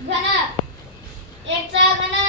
घन एकचा घन